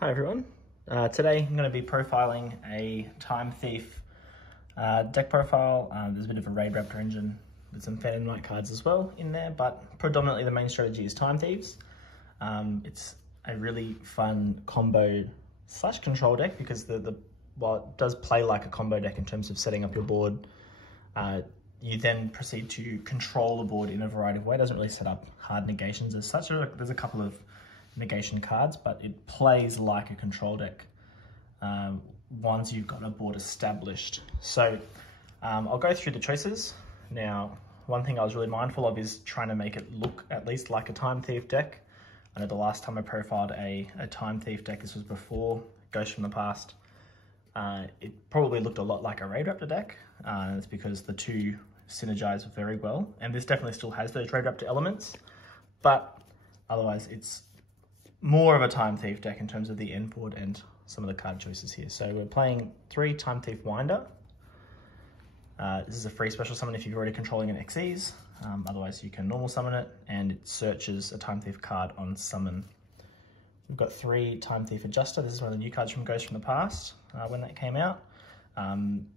Hi everyone. Today I'm going to be profiling a Time Thief deck profile. There's a bit of a Raidraptor engine with some Phantom Knight cards as well in there, but predominantly the main strategy is Time Thieves. It's a really fun combo slash control deck because while it does play like a combo deck in terms of setting up your board, you then proceed to control the board in a variety of ways. It doesn't really set up hard negations as such. There's a couple of negation cards, but it plays like a control deck once you've got a board established. So I'll go through the choices. Now, one thing I was really mindful of is trying to make it look at least like a Time Thief deck. I know the last time I profiled a Time Thief deck, this was before Ghost from the Past, it probably looked a lot like a Raidraptor deck. It's because the two synergize very well, and this definitely still has those Raidraptor elements, but otherwise it's more of a Time Thief deck in terms of the end board and some of the card choices here. So we're playing 3 Time Thief Winder. This is a free special summon if you're already controlling an Xyz. Otherwise you can normal summon it, and it searches a Time Thief card on summon. We've got 3 Time Thief Adjuster. This is one of the new cards from Ghost from the Past when that came out.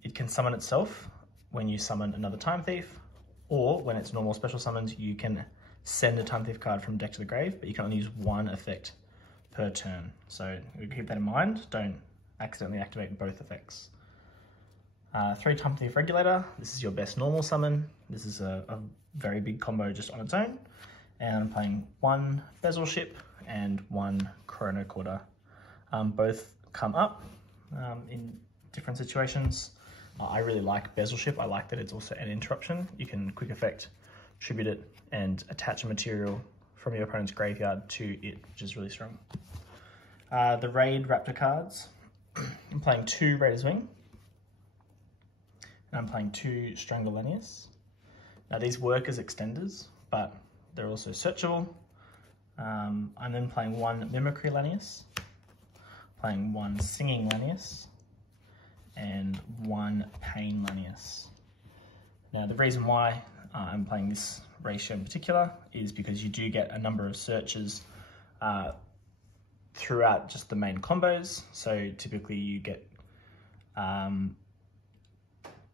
It can summon itself when you summon another Time Thief, or when it's normal special summons, you can send a Time Thief card from deck to the grave, but you can only use one effect per turn. So keep that in mind. Don't accidentally activate both effects. 3 Time Thief Regulator. This is your best normal summon. This is a very big combo just on its own. And I'm playing 1 Bezel Ship and 1 Chrono Quarter. Both come up in different situations. I really like Bezel Ship. I like that it's also an interruption. You can quick effect, tribute it, and attach a material from your opponent's graveyard to it, which is really strong. The Raidraptor cards. I'm playing 2 Raider's Wing, and I'm playing 2 Strangle Lanius. Now these work as extenders, but they're also searchable. I'm then playing 1 Mimicry Lanius, playing 1 Singing Lanius, and 1 Pain Lanius. Now the reason why I'm playing this ratio in particular is because you do get a number of searches throughout just the main combos. So typically you get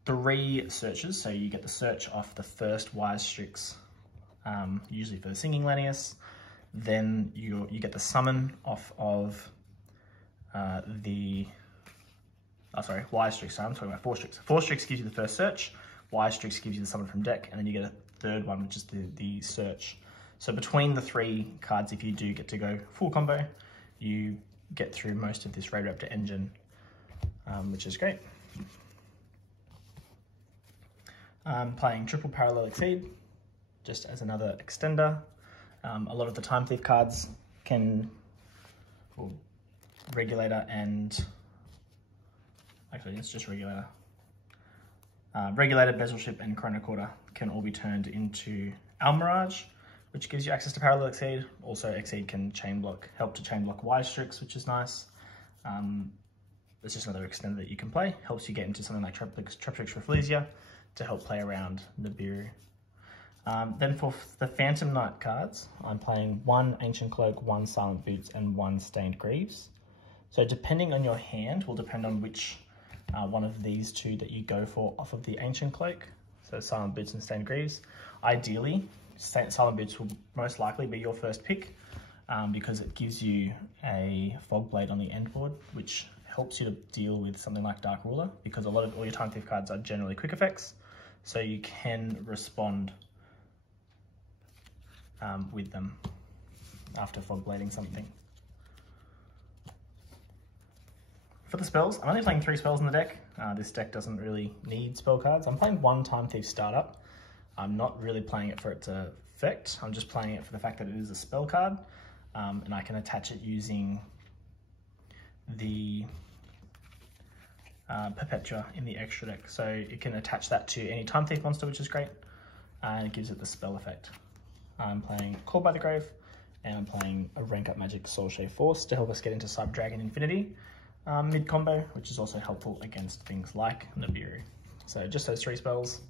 3 searches. So you get the search off the first Wise Strix, usually for the Singing Lanius. Then you get the summon off of Wise Strix. So I'm talking about 4 Strix. 4 Strix gives you the first search. Wise Strix gives you the summon from deck, and then you get a third one, which is the search. So between the 3 cards, if you do get to go full combo, you get through most of this Raidraptor engine, which is great. I'm playing Triple Parallel Exceed, just as another extender. A lot of the Time Thief cards can, Regulator and, actually it's just Regulator. Regulator, Bezel Ship, and Chrono Quarter can all be turned into Almirage, which gives you access to Parallel Exceed. Also, Exceed can help to chain block Wise Strix, which is nice. It's just another extender that you can play. Helps you get into something like Traptrix Rafflesia to help play around Nibiru. Then for the Phantom Knight cards, I'm playing 1 Ancient Cloak, 1 Silent Boots, and 1 Stained Greaves. So depending on your hand will depend on which one of these 2 that you go for off of the Ancient Cloak. So Silent Boots and Stained Greaves. Ideally, Silent Boots will most likely be your first pick because it gives you a Fog Blade on the end board, which helps you to deal with something like Dark Ruler, because all your Time Thief cards are generally quick effects, so you can respond with them after Fog Blading something. For the spells, I'm only playing 3 spells in the deck. This deck doesn't really need spell cards. I'm playing 1 Time Thief Startup. I'm not really playing it for its effect. I'm just playing it for the fact that it is a spell card, and I can attach it using the Perpetua in the extra deck. So it can attach that to any Time Thief monster, which is great, and it gives it the spell effect. I'm playing Called by the Grave, and I'm playing a Rank Up Magic Soulshave Force to help us get into Cyber Dragon Infinity mid-combo, which is also helpful against things like Nibiru. So just those 3 spells.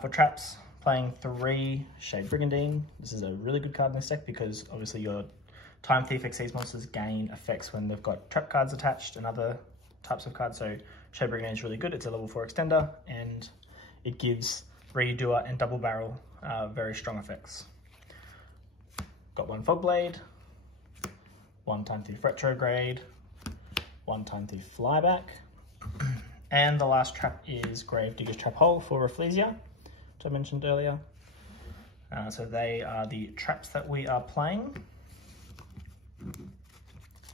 For traps, playing 3 Shade Brigandine. This is a really good card in this deck because obviously your Time Thief exceeds monsters gain effects when they've got trap cards attached and other types of cards. So Shade Brigade is really good. It's a level 4 extender and it gives Redoer and Double Barrel very strong effects. Got 1 Fog Blade, 1 Time Thief Retrograde, 1 Time Thief Flyback, and the last trap is Gravedigger's Trap Hole for Rafflesia, which I mentioned earlier. So they are the traps that we are playing.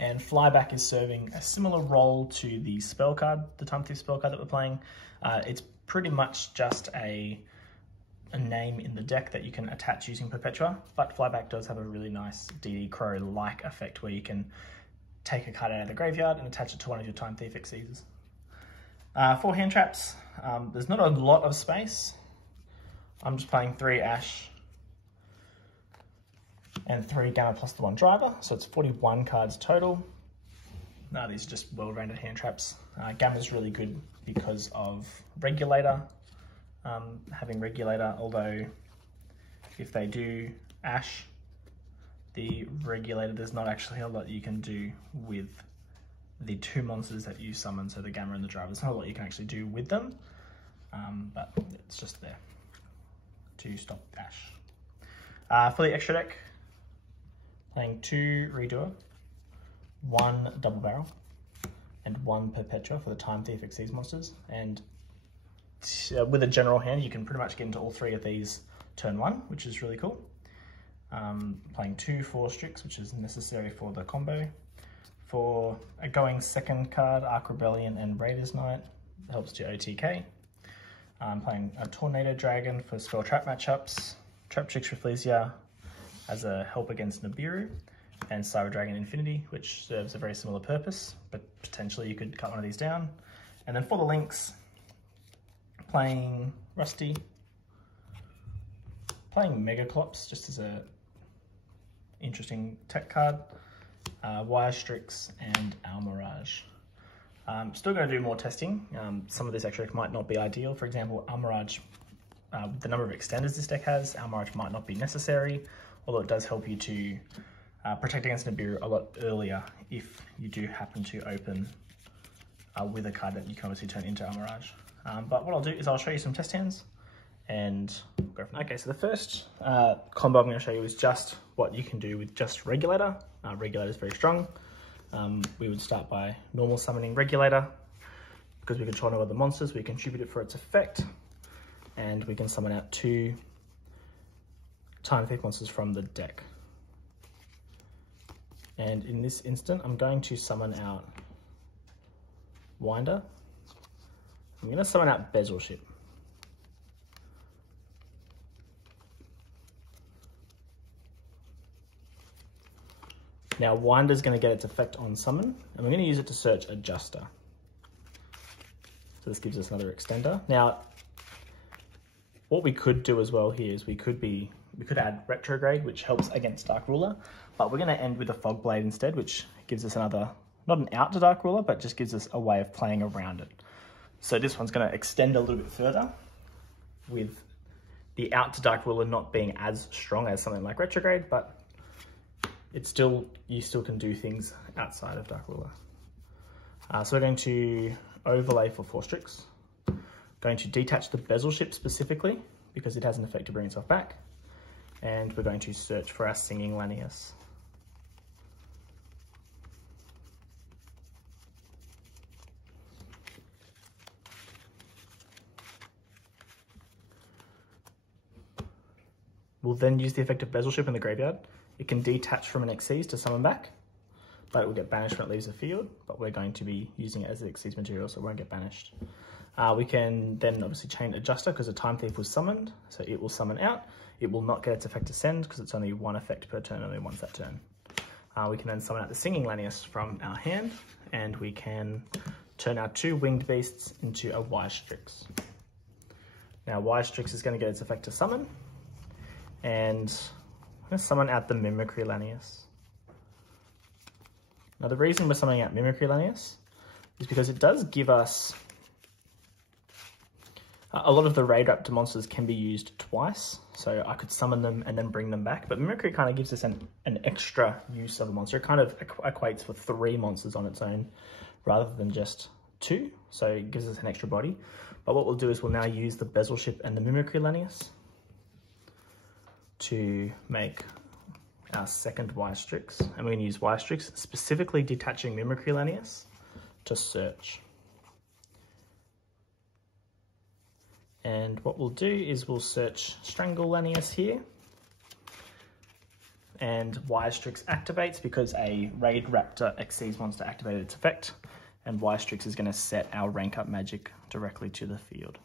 And Flyback is serving a similar role to the spell card, the Time Thief spell card that we're playing. It's pretty much just a name in the deck that you can attach using Perpetua, but Flyback does have a really nice DD Crow-like effect where you can take a card out of the graveyard and attach it to one of your Time Thief Exceeders. 4 hand traps. There's not a lot of space. I'm just playing 3 Ash and 3 Gamma plus the 1 Driver, so it's 41 cards total. These are just well-rounded hand traps. Gamma's really good because of Regulator. Having Regulator, although if they do Ash, the Regulator, there's not actually a lot you can do with the 2 monsters that you summon, so the Gamma and the Driver. There's not a lot you can actually do with them, but it's just there to stop Ash. For the extra deck, playing 2 Redoer, 1 Double Barrel, and 1 Perpetua for the Time Thief Exceeds monsters. And with a general hand, you can pretty much get into all 3 of these turn 1, which is really cool. Playing 2 Force Strix, which is necessary for the combo. For a going second card, Arc Rebellion and Raiders Knight, helps to OTK. Playing a Tornado Dragon for spell trap matchups, Trap Tricks Rafflesia as a help against Nibiru, and Cyber Dragon Infinity, which serves a very similar purpose, but potentially you could cut one of these down. And then for the links, playing Rusty, playing Megaclops just as a interesting tech card, Wire Strix and Almirage. Still going to do more testing. Some of this extra deck might not be ideal. For example, Almirage, the number of extenders this deck has, Almirage might not be necessary, although it does help you to protect against Nibiru a lot earlier if you do happen to open with a card that you can obviously turn into Almirage. But what I'll do is I'll show you some test hands and go from there. Okay, so the first combo I'm going to show you is just what you can do with just Regulator. Regulator is very strong. We would start by normal summoning Regulator. Because we control no other monsters, we contribute it for its effect, and we can summon out 2 Time Thief monsters from the deck. And in this instant, I'm going to summon out Winder. I'm going to summon out Bezel Ship. Now Winder's going to get its effect on summon, and we're going to use it to search Adjuster. So this gives us another extender. Now, what we could do as well here is we could add Retrograde, which helps against Dark Ruler, but we're going to end with a Fog Blade instead, which gives us another, not an out to Dark Ruler, but just gives us a way of playing around it. So this one's going to extend a little bit further, with the out to Dark Ruler not being as strong as something like Retrograde, but it's still, you still can do things outside of Dark Ruler. So we're going to overlay for Force Strix. Going to detach the Bezel Ship specifically because it has an effect to bring itself back. And we're going to search for our Singing Lanius. We'll then use the effect of Bezel Ship in the graveyard. It can detach from an Xyz to summon back, but it will get banished when it leaves the field, but we're going to be using it as an Xyz material, so it won't get banished. We can then obviously chain Adjuster because a Time Thief was summoned, so it will summon out. It will not get its effect to send because it's only 1 effect per turn, only once that turn. We can then summon out the Singing Lanius from our hand, and we can turn our 2 Winged Beasts into a Wire Strix. Now Wire Strix is going to get its effect to summon, and I'm going to summon out the Mimicry Lanius. Now the reason we're summoning out Mimicry Lanius is because it does give us A lot of the Raidraptor monsters can be used twice, so I could summon them and then bring them back, but Mimicry kind of gives us an extra use of a monster. It kind of equates for 3 monsters on its own rather than just 2, so it gives us an extra body. But what we'll do is we'll now use the Bezel Ship and the Mimicry Lanius to make our second Y-Strix, and we're going to use Y-Strix, specifically detaching Mimicry Lanius to search. And what we'll do is we'll search Strangle Lanius here, and Y-Strix activates because a Raidraptor Xyz monster activated its effect, and Y-Strix is going to set our rank up magic directly to the field.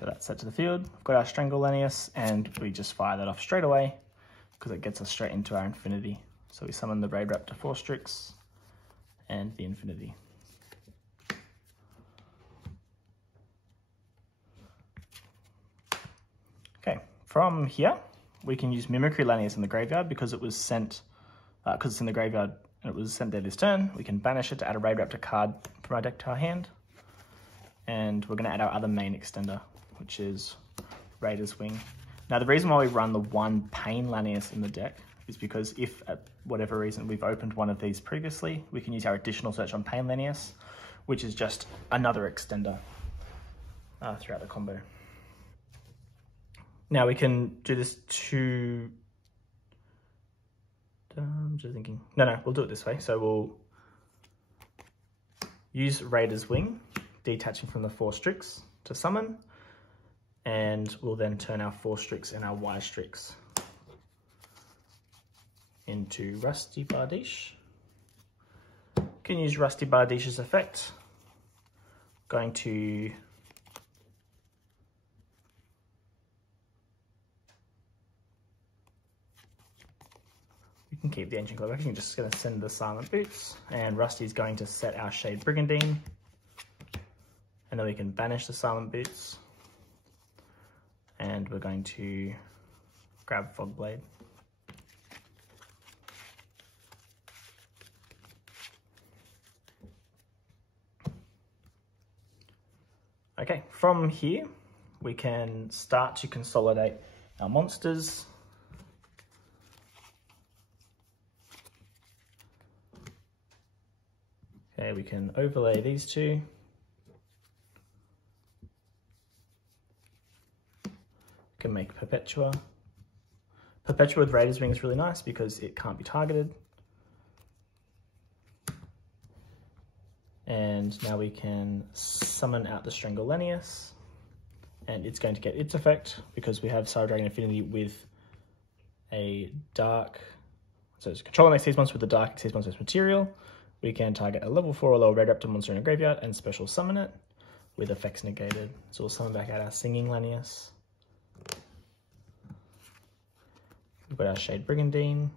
So that's set to the field. We've got our Strangle Lanius, and we just fire that off straight away because it gets us straight into our Infinity. So we summon the Raidraptor 4-Strix and the Infinity. Okay, from here we can use Mimicry Lanius in the graveyard because it was sent, because it's in the graveyard and it was sent there this turn. We can banish it to add a Raidraptor card from our deck to our hand, and we're going to add our other main extender, which is Raider's Wing. Now the reason why we run the 1 Pain Lanius in the deck is because if at whatever reason we've opened one of these previously, we can use our additional search on Pain Lanius, which is just another extender throughout the combo. Now we can do this to, I'm just thinking, no, we'll do it this way. So we'll use Raider's Wing, detaching from the 4-Strix to summon, and we'll then turn our 4-Strix and our Y-Strix into Rusty Bardiche. Can use Rusty Bardiche's effect. Going to you can keep the Ancient Cloak. I'm just going to send the Silent Boots, and Rusty's going to set our Shade Brigandine, and then we can banish the Silent Boots, and we're going to grab Fogblade. Okay, from here, we can start to consolidate our monsters. Okay, we can overlay these two. We can make Perpetua. Perpetua with Raider's Wing is really nice because it can't be targeted. And now we can summon out the Strangle Lanius, and it's going to get its effect because we have Cyber Dragon Infinity with a dark, so it's control an Xyz monster with a dark Xyz monster's material. We can target a level 4 or lower Raidraptor monster in a graveyard and special summon it with effects negated. So we'll summon back out our Singing Lanius. We've got our Shade Brigandine,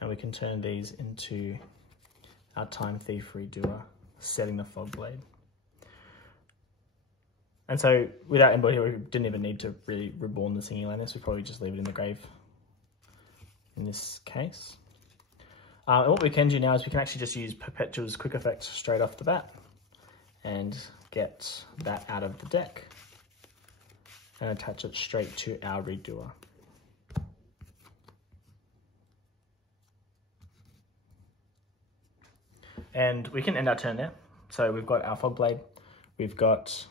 and we can turn these into our Time Thief Redoer, setting the Fogblade. And so without anybody here, we didn't even need to really reborn the Singing Lanius. We probably just leave it in the grave in this case. And what we can do now is we can actually just use Perpetua's Quick Effect straight off the bat and get that out of the deck and attach it straight to our Redoer. And we can end our turn there. So we've got our Fogblade, we've got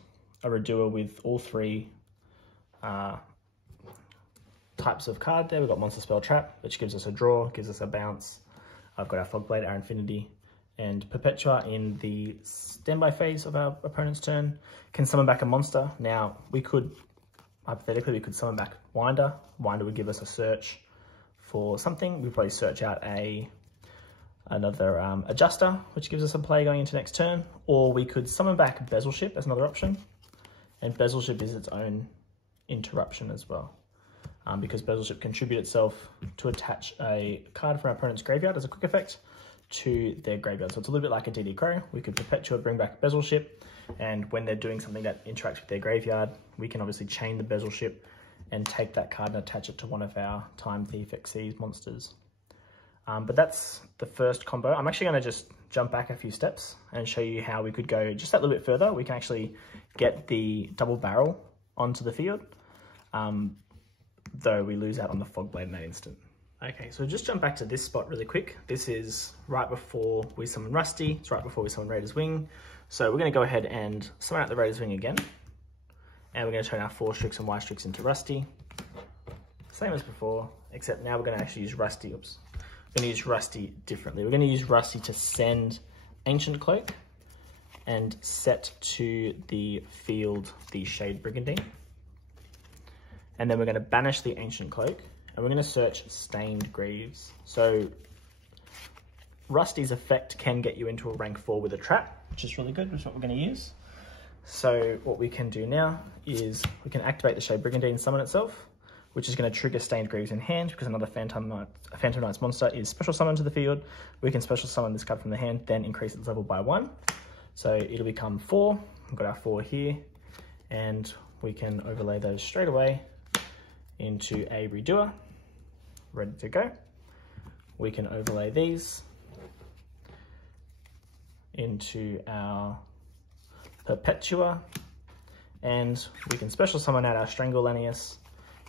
a Redoer with all 3 types of card there. We've got Monster Spell Trap, which gives us a draw, gives us a bounce. I've got our Fogblade, our Infinity, and Perpetua in the standby phase of our opponent's turn can summon back a monster. Now we could, hypothetically, we could summon back Winder. Winder would give us a search for something. We'd probably search out another Adjuster, which gives us a play going into next turn, or we could summon back Bezel Ship as another option, and Bezel Ship is its own interruption as well, because Bezel Ship contributes itself to attach a card from our opponent's graveyard as a quick effect to their graveyard. So it's a little bit like a DD Crow. We could Perpetua bring back Bezel Ship, and when they're doing something that interacts with their graveyard, we can obviously chain the Bezel Ship and take that card and attach it to one of our Time Thief Xyz monsters. But that's the first combo. I'm actually going to just jump back a few steps and show you how we could go just that little bit further. We can actually get the double barrel onto the field, though we lose out on the fog blade in that instant. Okay, so just jump back to this spot really quick. This is right before we summon Rusty. It's right before we summon Raider's Wing. So we're going to go ahead and summon out the Raider's Wing again. And we're going to turn our 4 Strix and Y Strix into Rusty. Same as before, except now we're going to actually use Rusty. Oops. We're going to use Rusty differently. We're going to use Rusty to send Ancient Cloak and set to the field the Shade Brigandine. And then we're going to banish the Ancient Cloak and we're going to search Stained Greaves. So Rusty's effect can get you into a rank 4 with a trap, which is really good, which is what we're going to use. So what we can do now is we can activate the Shade Brigandine summon itself, which is going to trigger Stained Greaves in hand because another Phantom Knights monster is special summoned to the field. We can special summon this card from the hand, then increase its level by 1. So it'll become 4. We've got our 4 here, and we can overlay those straight away into a Redoer, ready to go. We can overlay these into our Perpetua, and we can special summon out our Strangle Lanius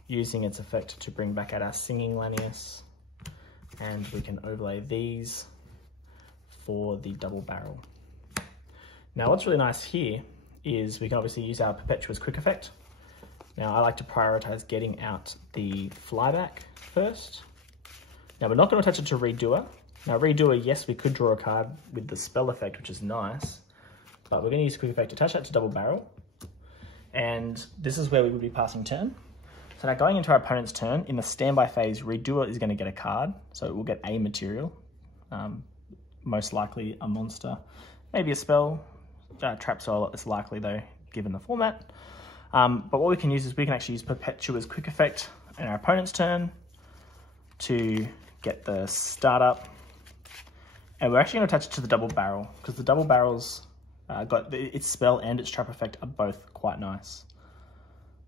using its effect to bring back out our Singing Lanius, and we can overlay these for the double barrel. Now what's really nice here is we can obviously use our Perpetua's quick effect. Now I like to prioritize getting out the flyback first. Now we're not going to attach it to Redoer. Now Redoer, yes, we could draw a card with the spell effect, which is nice, but we're going to use quick effect to attach that to double barrel. And this is where we would be passing turn. So now going into our opponent's turn, in the standby phase, Redoer is going to get a card. So it will get a material, most likely a monster, maybe a spell. Traps are a lot less likely though, given the format. But what we can use is we can actually use Perpetua's quick effect in our opponent's turn to get the startup. And we're actually going to attach it to the double barrel because the double barrel's got its spell and its trap effect are both quite nice.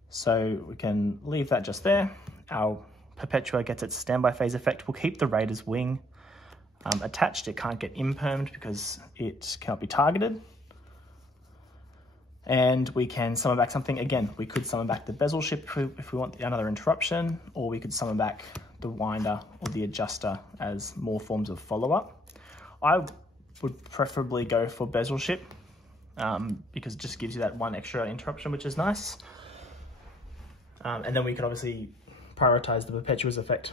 So we can leave that just there. Our Perpetua gets its standby phase effect. We'll keep the Raider's Wing attached. It can't get impermed because it cannot be targeted. And we can summon back something. Again, we could summon back the Bezel Ship if we want another interruption, or we could summon back the Winder or the Adjuster as more forms of follow-up. I would preferably go for Bezel Ship because it just gives you that one extra interruption, which is nice. And then we can obviously prioritize the Perpetua's effect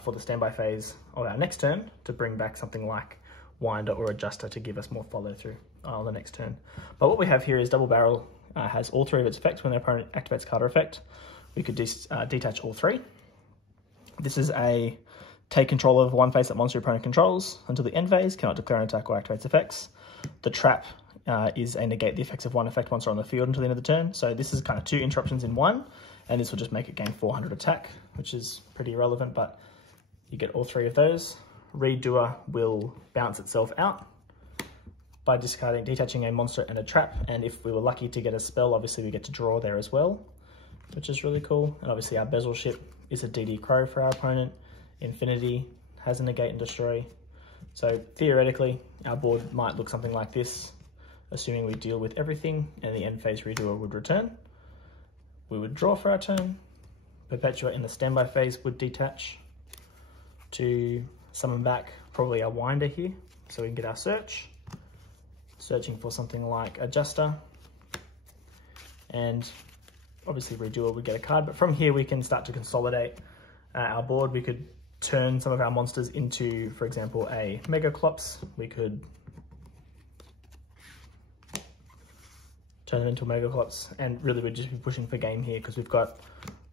for the standby phase of our next turn to bring back something like Winder or Adjuster to give us more follow through on the next turn. But what we have here is double barrel has all 3 of its effects when the opponent activates card or effect. We could detach all 3. This is a take control of one phase that monster opponent controls until the end phase, cannot declare an attack or activates effects. The trap is a negate the effects of one effect monster on the field until the end of the turn. So this is kind of 2 interruptions in one, and this will just make it gain 400 attack, which is pretty irrelevant, but you get all 3 of those. Redoer will bounce itself out by detaching a monster and a trap, and if we were lucky to get a spell, obviously we get to draw there as well, which is really cool. And obviously our Bezel Ship is a DD Crow for our opponent. Infinity has a negate and destroy. So theoretically, our board might look something like this, assuming we deal with everything, and the end phase Redoer would return. We would draw for our turn. Perpetua in the standby phase would detach to summon back probably our Winder here, so we can get our search. Searching for something like Adjuster. And obviously Redoer would get a card, but from here we can start to consolidate our board. We could turn some of our monsters into, for example, a Megaclops. We could turn them into a Megaclops, and really we'd just be pushing for game here because we've got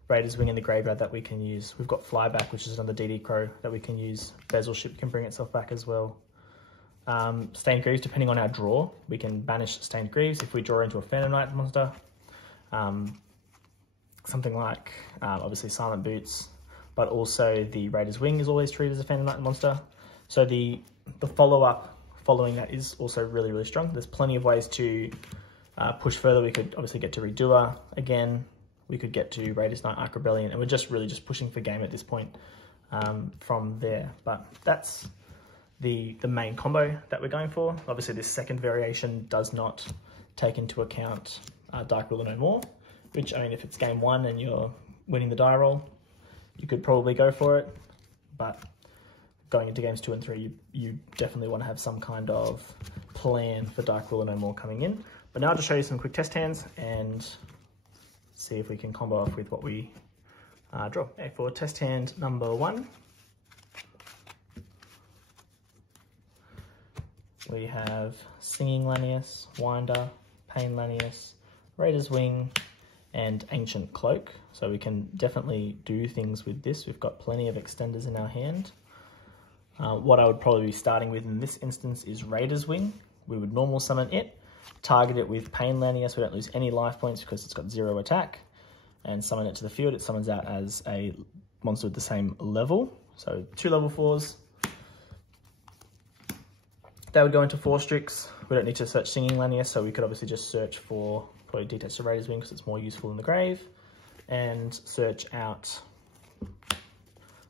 Raider's Wing in the graveyard that we can use. We've got Flyback, which is another DD Crow that we can use. Bezel Ship can bring itself back as well. Stained Greaves, depending on our draw, we can banish Stained Greaves if we draw into a Phantom Knight monster. Something like, obviously, Silent Boots, but also the Raider's Wing is always treated as a Phantom Knight monster. So the follow-up following that is also really, really strong. There's plenty of ways to push further. We could obviously get to Redoer again. We could get to Raider's Knight Arc Rebellion, and we're just really just pushing for game at this point. from there. But that's the main combo that we're going for. Obviously this second variation does not take into account Dark Ruler No More, which, I mean, if it's game 1 and you're winning the die roll, you could probably go for it, but going into games 2 and 3, you definitely want to have some kind of plan for Dark Ruler No More coming in. But now I'll just show you some quick test hands and see if we can combo off with what we draw. Okay, for test hand number 1, we have Singing Lanius, Winder, Pain Lanius, Raider's Wing, and Ancient Cloak. So we can definitely do things with this. We've got plenty of extenders in our hand. What I would probably be starting with in this instance is Raider's Wing. We would normal summon it, target it with Pain Lanius so we don't lose any life points because it's got 0 attack, and summon it to the field. It summons out as a monster with the same level. So 2 level 4s. That would go into 4 Strix. We don't need to search Singing Lanius, so we could obviously just search for probably detach the Raider's Wing because it's more useful in the grave, and search out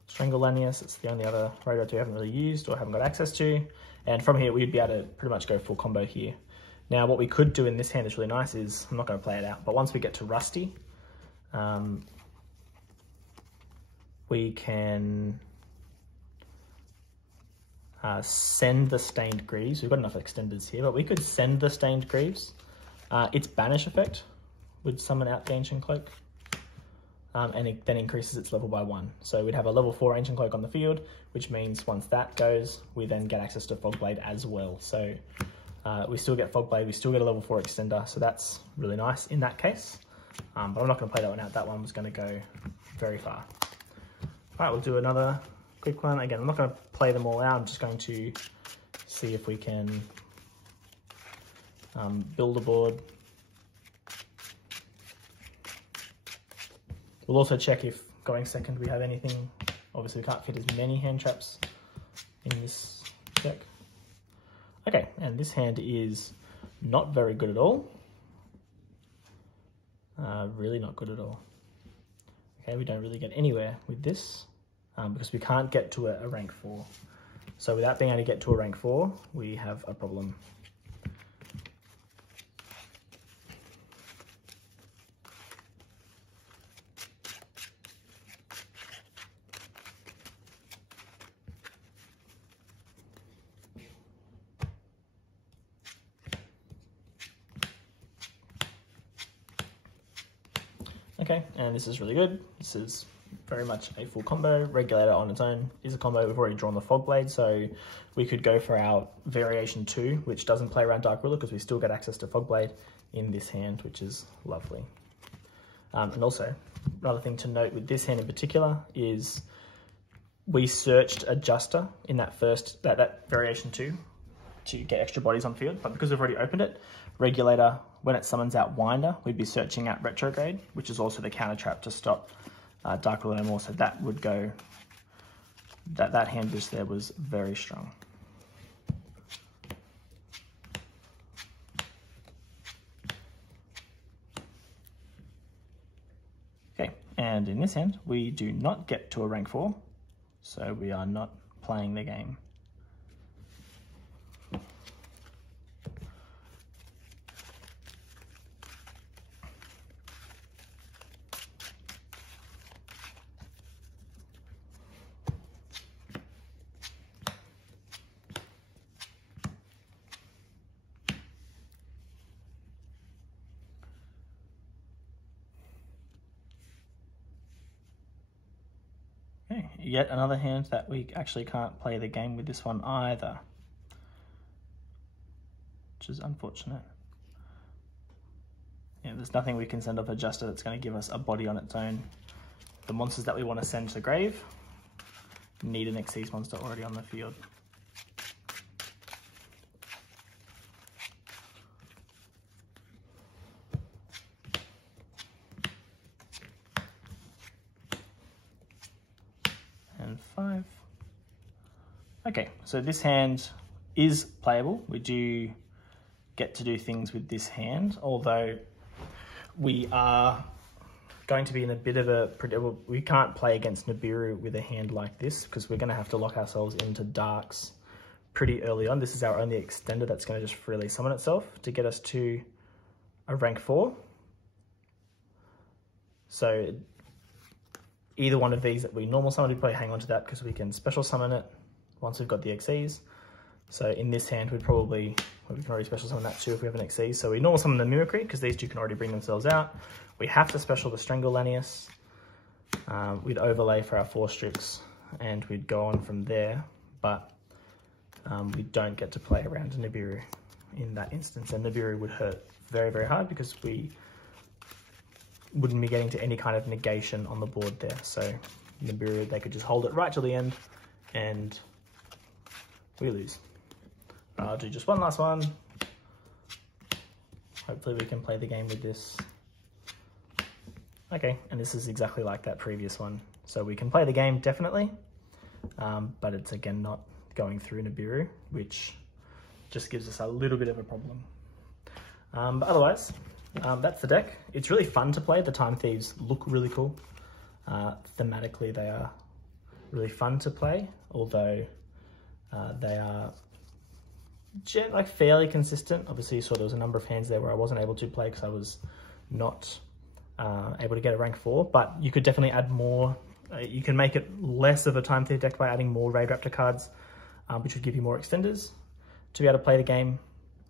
Strangle Lanius. It's the only other Raidraptor we haven't really used or haven't got access to. And from here, we'd be able to pretty much go full combo here. Now, what we could do in this hand that's really nice is, I'm not going to play it out, but once we get to Rusty, we can send the Stained Greaves. We've got enough extenders here, but we could send the Stained Greaves. Its banish effect would summon out the Ancient Cloak, and it then increases its level by 1. So we'd have a level 4 Ancient Cloak on the field, which means once that goes, we then get access to Fogblade as well. So we still get Fogblade, we still get a level 4 extender, so that's really nice in that case. But I'm not going to play that one out. That one was going to go very far. All right, we'll do another quick one. Again, I'm not going to play them all out. I'm just going to see if we can build a board. We'll also check if going second we have anything. Obviously we can't fit as many hand traps in this deck. Okay, and this hand is not very good at all. Really not good at all. Okay, we don't really get anywhere with this because we can't get to a rank 4. So without being able to get to a rank 4, we have a problem. Okay, and this is really good. This is very much a full combo. Regulator on its own is a combo. We've already drawn the Fogblade, so we could go for our variation 2, which doesn't play around Dark Ruler because we still get access to Fogblade in this hand, which is lovely. And also, another thing to note with this hand in particular is we searched Adjuster in that variation 2 to get extra bodies on field, but because we've already opened it, Regulator, when it summons out Winder, we'd be searching out Retrograde, which is also the counter trap to stop Dark Ruler No More. So that would go, that hand boost there was very strong. Okay, and in this hand, we do not get to a rank 4, so we are not playing the game. Okay, yet another hand that we actually can't play the game with this one either, which is unfortunate. Yeah, there's nothing we can send off Adjuster that's going to give us a body on its own. The monsters that we want to send to the grave need an Xyz monster already on the field. And 5. Okay, so this hand is playable. We do get to do things with this hand, although we are going to be in a bit of a, we can't play against Nibiru with a hand like this because we're going to have to lock ourselves into darks pretty early on. This is our only extender that's going to just freely summon itself to get us to a rank 4. So either one of these that we normal summon, we'd probably hang on to that because we can special summon it once we've got the XEs. So in this hand, we can already special summon that too if we have an XE. So we normal summon the Mimicry because these two can already bring themselves out. We have to special the Strangle Lanius. We'd overlay for our 4 Strix and we'd go on from there, but we don't get to play around Nibiru in that instance. And Nibiru would hurt very, very hard because we wouldn't be getting to any kind of negation on the board there. So Nibiru, they could just hold it right till the end and we lose. I'll do just one last one. Hopefully we can play the game with this. Okay, and this is exactly like that previous one. So we can play the game definitely, but it's again not going through Nibiru, which just gives us a little bit of a problem. But otherwise, that's the deck. It's really fun to play. The Time Thieves look really cool. Thematically, they are really fun to play, although they are like fairly consistent. Obviously, you saw there was a number of hands there where I wasn't able to play because I was not able to get a rank 4, but you could definitely add more. You can make it less of a Time Thief deck by adding more Raidraptor cards, which would give you more extenders to be able to play the game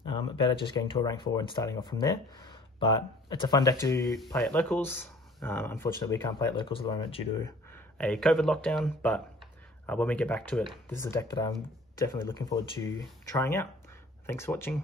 better, just getting to a rank 4 and starting off from there. But it's a fun deck to play at locals. Unfortunately, we can't play at locals at the moment due to a COVID lockdown, but when we get back to it, this is a deck that I'm definitely looking forward to trying out. Thanks for watching.